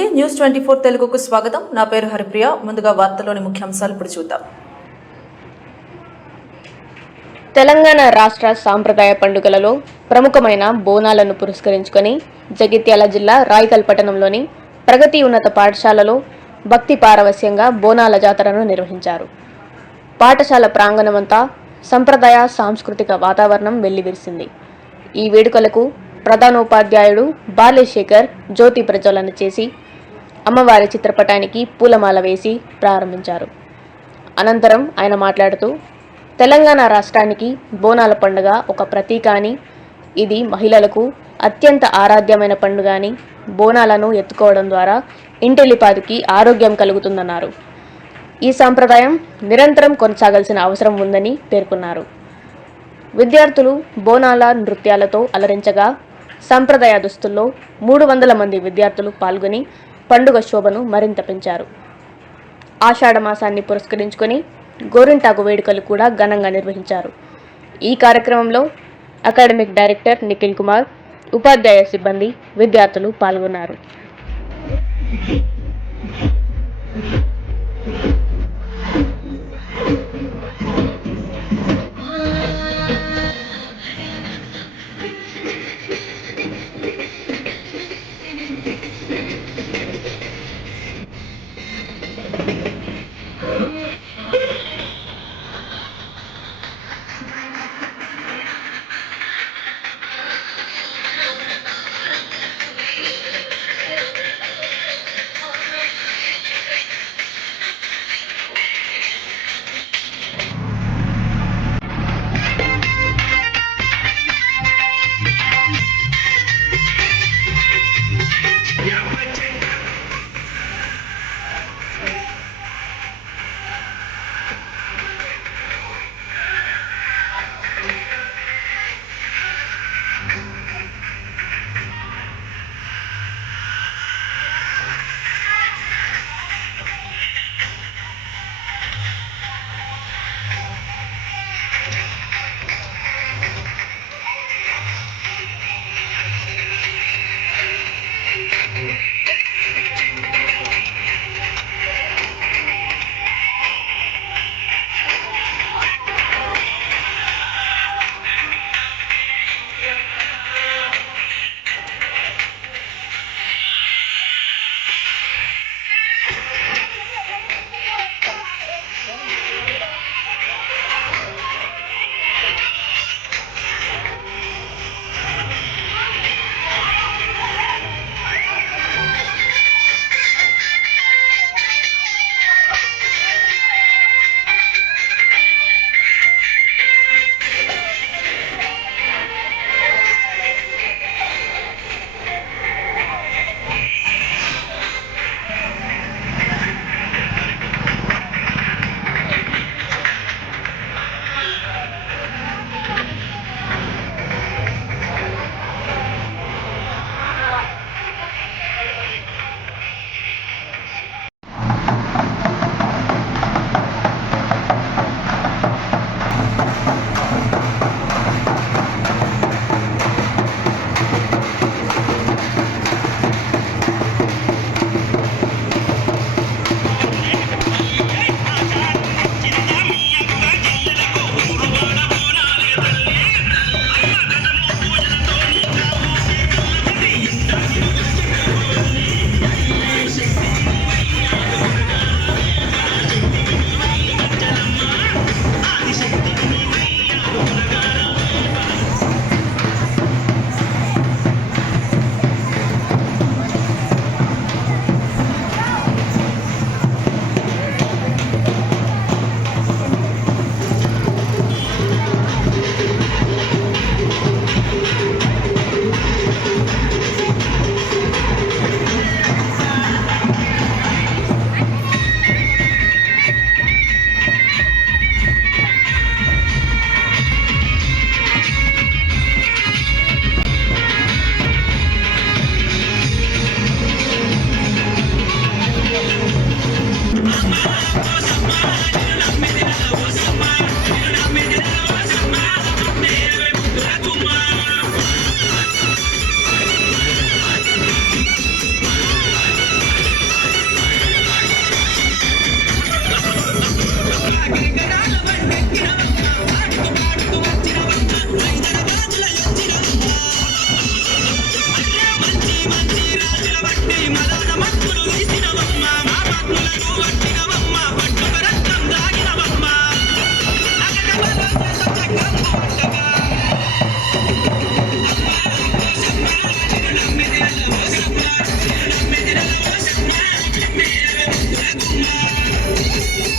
నమస్తే news twenty four తెలుగుకు స్వాగతం. నా పేరు హరిప్రియ. ముందుగా వార్తలోని ముఖ్యాంశాలు ఇప్పుడు చూద్దాం. తెలంగాణ రాష్ట్ర సాంప్రదాయ పండుగలలో ప్రముఖమైన బోనాలను పురస్కరించుకొని జగిత్యాల జిల్లా రాయికల్ పట్టణంలోని ప్రగతి ఉన్నత పాఠశాలలో భక్తి పారవస్యంగా బోనాల జాతరను నిర్వహించారు. పాఠశాల ప్రాంగణమంతా సంప్రదాయ సాంస్కృతిక వాతావరణం వెల్లివిరిసింది. ఈ వేడుకలకు ప్రధానోపాధ్యాయుడు బాలేశేఖర్ జ్యోతి ప్రజ్వలన చేసి అమ్మవారి చిత్రపటానికి పూలమాల వేసి ప్రారంభించారు. అనంతరం ఆయన మాట్లాడుతూ తెలంగాణ రాష్ట్రానికి బోనాల పండుగ ఒక ప్రతీక అని ఇది మహిళలకు అత్యంత ఆరాధ్యమైన పండుగ అని బోనాలను ఎత్తుకోవడం ద్వారా ఇంటిల్లిపాదికి ఆరోగ్యం కలుగుతుందన్నారు. ఈ సాంప్రదాయం నిరంతరం కొనసాగాల్సిన అవసరం ఉందని పేర్కొన్నారు. విద్యార్థులు బోనాల నృత్యాలతో అలరించగా సాంప్రదాయ దుస్తుల్లో మూడు వందల మంది విద్యార్థులు పాల్గొని పండుగ శోభను మరింత పెంచారు. ఆషాఢ మాసాన్ని పురస్కరించుకొని గోరింటాకు వేడుకలు కూడా ఘనంగా నిర్వహించారు. ఈ కార్యక్రమంలో అకాడమిక్ డైరెక్టర్ నిఖిల్ కుమార్ ఉపాధ్యాయ సిబ్బంది విద్యార్థులు పాల్గొన్నారు.